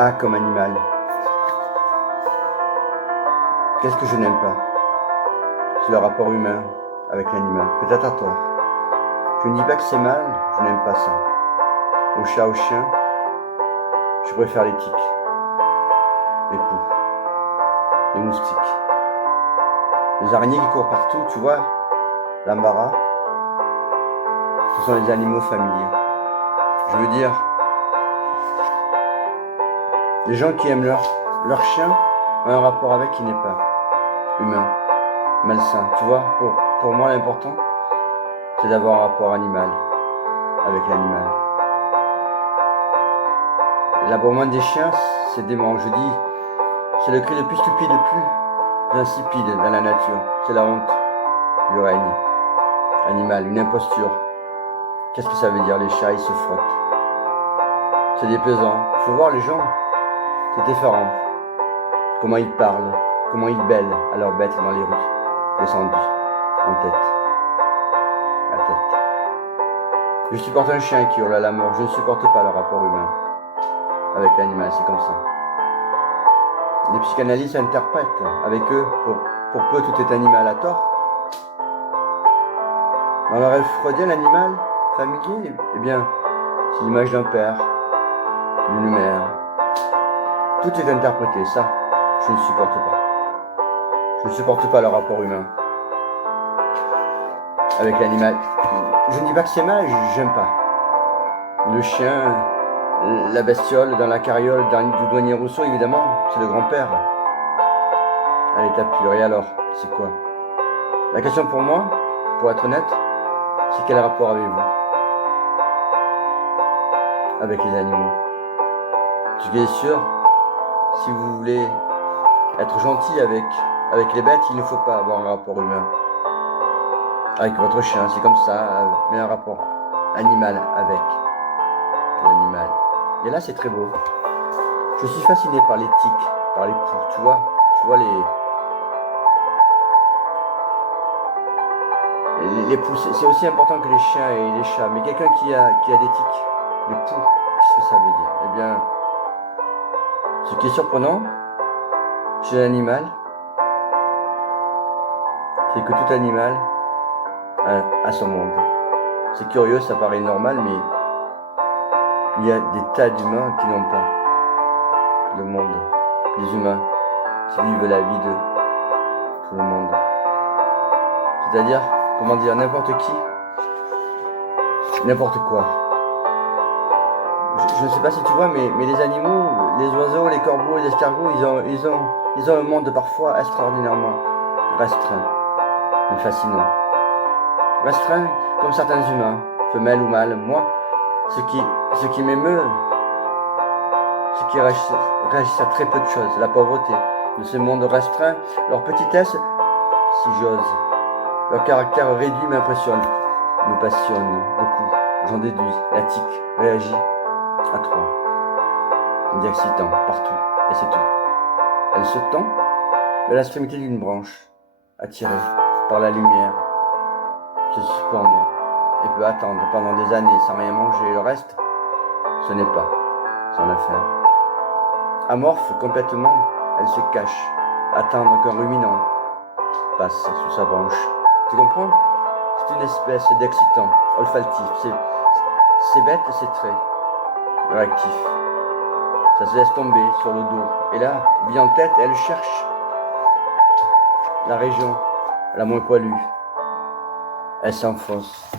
A comme animal. Qu'est-ce que je n'aime pas? C'est le rapport humain avec l'animal. Peut-être à tort. Je ne dis pas que c'est mal, je n'aime pas ça. Au chat, au chien, je préfère les tiques, les poux, les moustiques, les araignées qui courent partout, tu vois, l'ambara, ce sont les animaux familiers. Je veux dire, les gens qui aiment leur chien ont un rapport avec qui n'est pas humain, malsain. Tu vois, pour moi l'important, c'est d'avoir un rapport animal avec l'animal. L'aboiement des chiens, c'est dément. Je dis, c'est le cri le plus stupide, le plus insipide dans la nature. C'est la honte du règne animal, une imposture. Qu'est-ce que ça veut dire? Les chats, ils se frottent. C'est déplaisant. Faut voir les gens. C'est différent. Comment ils parlent, comment ils bêlent à leurs bêtes dans les rues, descendues, en tête, à tête. Je supporte un chien qui hurle à la mort. Je ne supporte pas le rapport humain avec l'animal, c'est comme ça. Les psychanalystes interprètent avec eux, pour peu tout est animal à tort. Dans le rêve freudien, l'animal familier, eh bien, c'est l'image d'un père, d'une mère. Tout est interprété, ça, je ne supporte pas. Je ne supporte pas le rapport humain avec l'animal. Je ne dis pas que c'est mal, j'aime pas. Le chien, la bestiole dans la carriole du douanier Rousseau, évidemment, c'est le grand-père. À l'état pur. Et alors, c'est quoi? La question pour moi, pour être honnête, c'est quel rapport avez-vous avec les animaux? Ce qui est sûr, si vous voulez être gentil avec les bêtes, il ne faut pas avoir un rapport humain avec votre chien, c'est comme ça, mais un rapport animal avec l'animal. Et là, c'est très beau. Je suis fasciné par les tiques, par les poux, tu vois les poux, c'est aussi important que les chiens et les chats, mais quelqu'un qui a des tiques, des poux, qu'est-ce que ça veut dire? Eh bien, ce qui est surprenant chez l'animal, c'est que tout animal a son monde. C'est curieux, ça paraît normal, mais il y a des tas d'humains qui n'ont pas le monde. Les humains qui vivent la vie de tout le monde. C'est-à-dire, comment dire, n'importe qui, n'importe quoi. Je ne sais pas si tu vois, mais les animaux, les oiseaux, les corbeaux, les escargots, ils ont un monde parfois extraordinairement restreint, mais fascinant. Restreint comme certains humains, femelles ou mâles. Moi, ce qui m'émeut, c'est qu'ils réagissent à très peu de choses. La pauvreté de ce monde restreint, leur petitesse, si j'ose, leur caractère réduit m'impressionne, me passionne beaucoup. J'en déduis, la tique réagit à trois, excitant partout, et c'est tout. Elle se tend de l'extrémité d'une branche, attirée par la lumière, se suspendre et peut attendre pendant des années sans rien manger. Le reste, ce n'est pas son affaire. Amorphe complètement, elle se cache, attendre qu'un ruminant passe sous sa branche. Tu comprends? C'est une espèce d'excitant, olfactif. C'est bête, c'est très réactif. Ça se laisse tomber sur le dos. Et là, bien en tête, elle cherche la région la moins poilue. Elle s'enfonce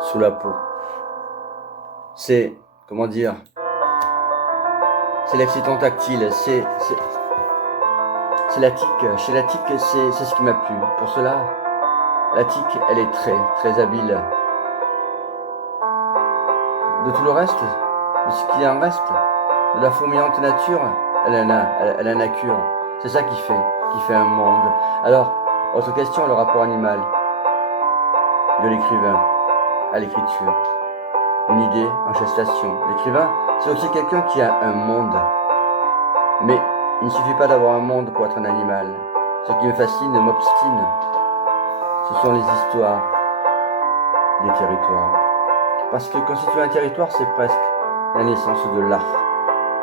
sous la peau. C'est, comment dire, c'est l'excitant tactile, c'est la tique. Chez la tique, c'est ce qui m'a plu. Pour cela, la tique, elle est très, très habile. De tout le reste, de ce qui en reste, de la fourmillante nature, elle en a cure. C'est ça qui fait un monde. Alors, autre question, le rapport animal de l'écrivain à l'écriture. Une idée en gestation. L'écrivain, c'est aussi quelqu'un qui a un monde. Mais il ne suffit pas d'avoir un monde pour être un animal. Ce qui me fascine, m'obstine, ce sont les histoires des territoires. Parce que constituer un territoire, c'est presque la naissance de l'art.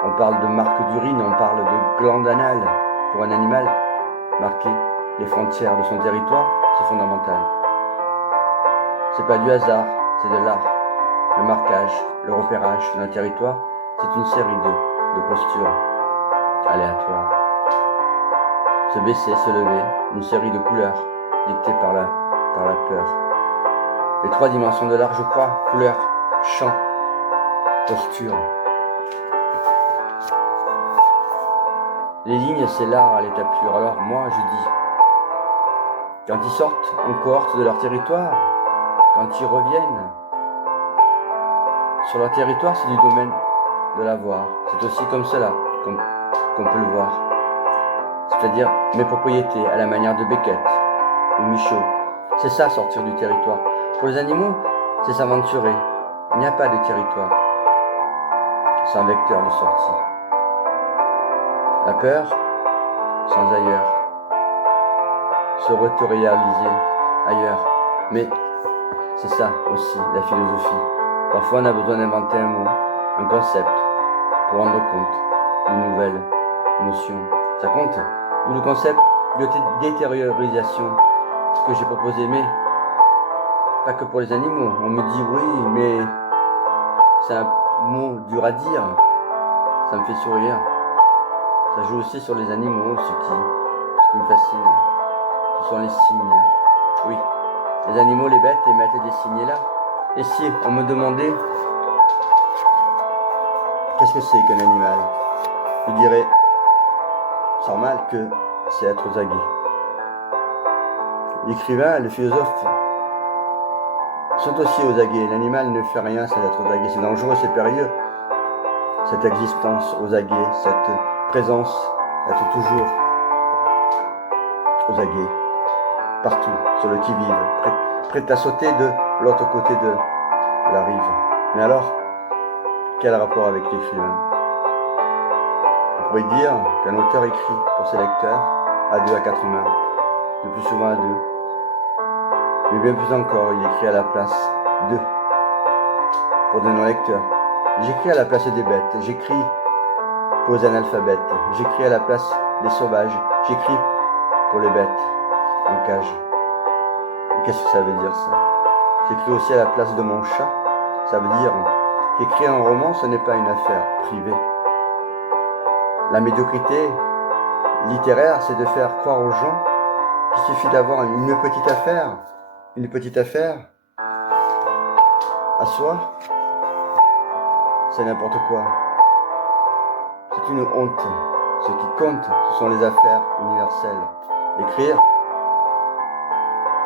On parle de marque d'urine, on parle de glande anale. Pour un animal, marquer les frontières de son territoire, c'est fondamental. C'est pas du hasard, c'est de l'art. Le marquage, le repérage d'un territoire, c'est une série de postures aléatoires. Se baisser, se lever, une série de couleurs dictées par la peur. Les 3 dimensions de l'art, je crois, couleur, champ, posture. Les lignes, c'est l'art à l'état pur. Alors moi, je dis, quand ils sortent en cohorte de leur territoire, quand ils reviennent sur leur territoire, c'est du domaine de l'avoir. C'est aussi comme cela qu'on peut le voir. C'est-à-dire mes propriétés à la manière de Beckett ou Michaud. C'est ça, sortir du territoire. Pour les animaux, c'est s'aventurer. Il n'y a pas de territoire sans vecteur de sortie. La peur, sans ailleurs. Se réaliser ailleurs. Mais c'est ça aussi, la philosophie. Parfois, on a besoin d'inventer un mot, un concept, pour rendre compte d'une nouvelle notion. Ça compte. D'où le concept de détériorisation que j'ai proposé, mais pas que pour les animaux. On me dit oui, mais c'est un mot dur à dire. Ça me fait sourire. Ça joue aussi sur les animaux, ce qui me fascine. Ce sont les signes. Oui, les animaux, les bêtes émettent des signes là. Et si on me demandait qu'est-ce que c'est qu'un animal, je dirais sans mal que c'est être aux aguets. L'écrivain, le philosophe sont aussi aux aguets. L'animal ne fait rien, c'est d'être aux aguets. C'est dangereux, c'est périlleux. Cette existence aux aguets, cette présence, être toujours aux aguets, partout, sur le qui-vive, prêt à sauter de l'autre côté de la rive. Mais alors, quel rapport avec l'écrivain? On pourrait dire qu'un auteur écrit pour ses lecteurs à 2 à 4 mains, le plus souvent à 2. Mais bien plus encore, il écrit à la place d'eux, pour de non-lecteurs. J'écris à la place des bêtes, j'écris pour les analphabètes, j'écris à la place des sauvages, j'écris pour les bêtes en cage. Et qu'est-ce que ça veut dire ça? J'écris aussi à la place de mon chat. Ça veut dire qu'écrire un roman, ce n'est pas une affaire privée. La médiocrité littéraire, c'est de faire croire aux gens qu'il suffit d'avoir une petite affaire à soi, c'est n'importe quoi. C'est une honte. Ce qui compte, ce sont les affaires universelles. Écrire,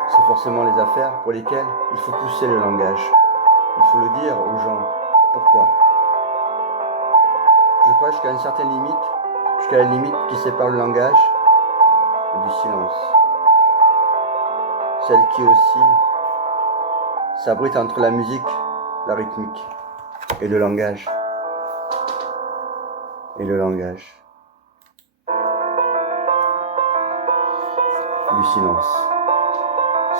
c'est forcément les affaires pour lesquelles il faut pousser le langage. Il faut le dire aux gens. Pourquoi? Je crois jusqu'à une certaine limite, jusqu'à la limite qui sépare le langage du silence. Celle qui aussi s'abrite entre la musique, la rythmique et le langage. Et le langage. Du silence.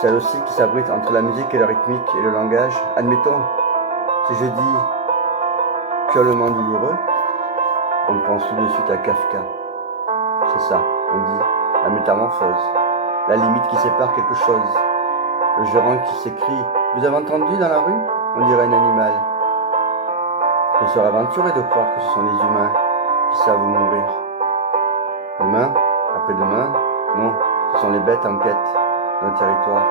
Celle aussi qui s'abrite entre la musique et la rythmique et le langage. Admettons, si je dis purement douloureux, on pense tout de suite à Kafka. C'est ça, on dit la métamorphose, la limite qui sépare quelque chose. Le gérant qui s'écrie « Vous avez entendu dans la rue ?» On dirait un animal. Ce serait aventuré de croire que ce sont les humains qui savent mourir. Demain, après-demain, non, ce sont les bêtes en quête d'un territoire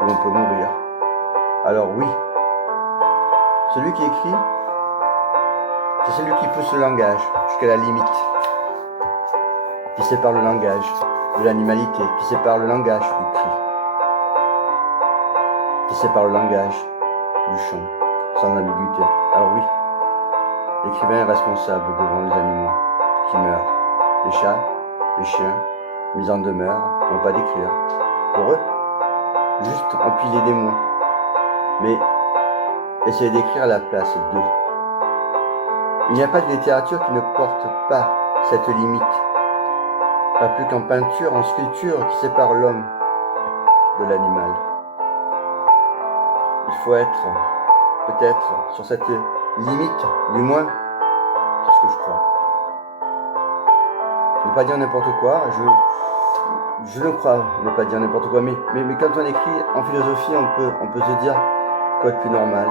où on peut mourir. Alors oui, celui qui écrit, c'est celui qui pousse le langage jusqu'à la limite, qui sépare le langage de l'animalité, qui sépare le langage du cri, qui sépare le langage du chant, sans ambiguïté. Alors oui, l'écrivain est responsable devant les animaux qui meurent. Les chats, les chiens, mis en demeure, n'ont pas d'écrire. Pour eux, juste empiler des mots, mais essayer d'écrire à la place d'eux. Il n'y a pas de littérature qui ne porte pas cette limite. Pas plus qu'en peinture, en sculpture, qui sépare l'homme de l'animal. Il faut être, peut-être, sur cette limite, du moins, C'est ce que je crois. Ne pas dire n'importe quoi, je le crois, ne pas dire n'importe quoi, mais quand on écrit en philosophie, on peut se dire quoi de plus normal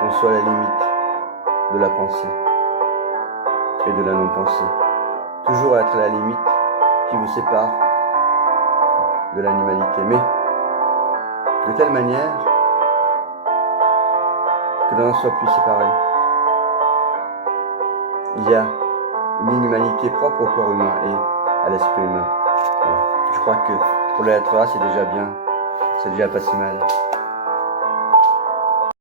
qu'on soit à la limite de la pensée et de la non-pensée. Toujours être à la limite qui vous sépare de l'animalité. Mais de telle manière que l'on en soit plus séparé. Il y a une inhumanité propre au corps humain et à l'esprit humain. Alors, je crois que pour l'être A, c'est déjà bien, c'est déjà pas si mal.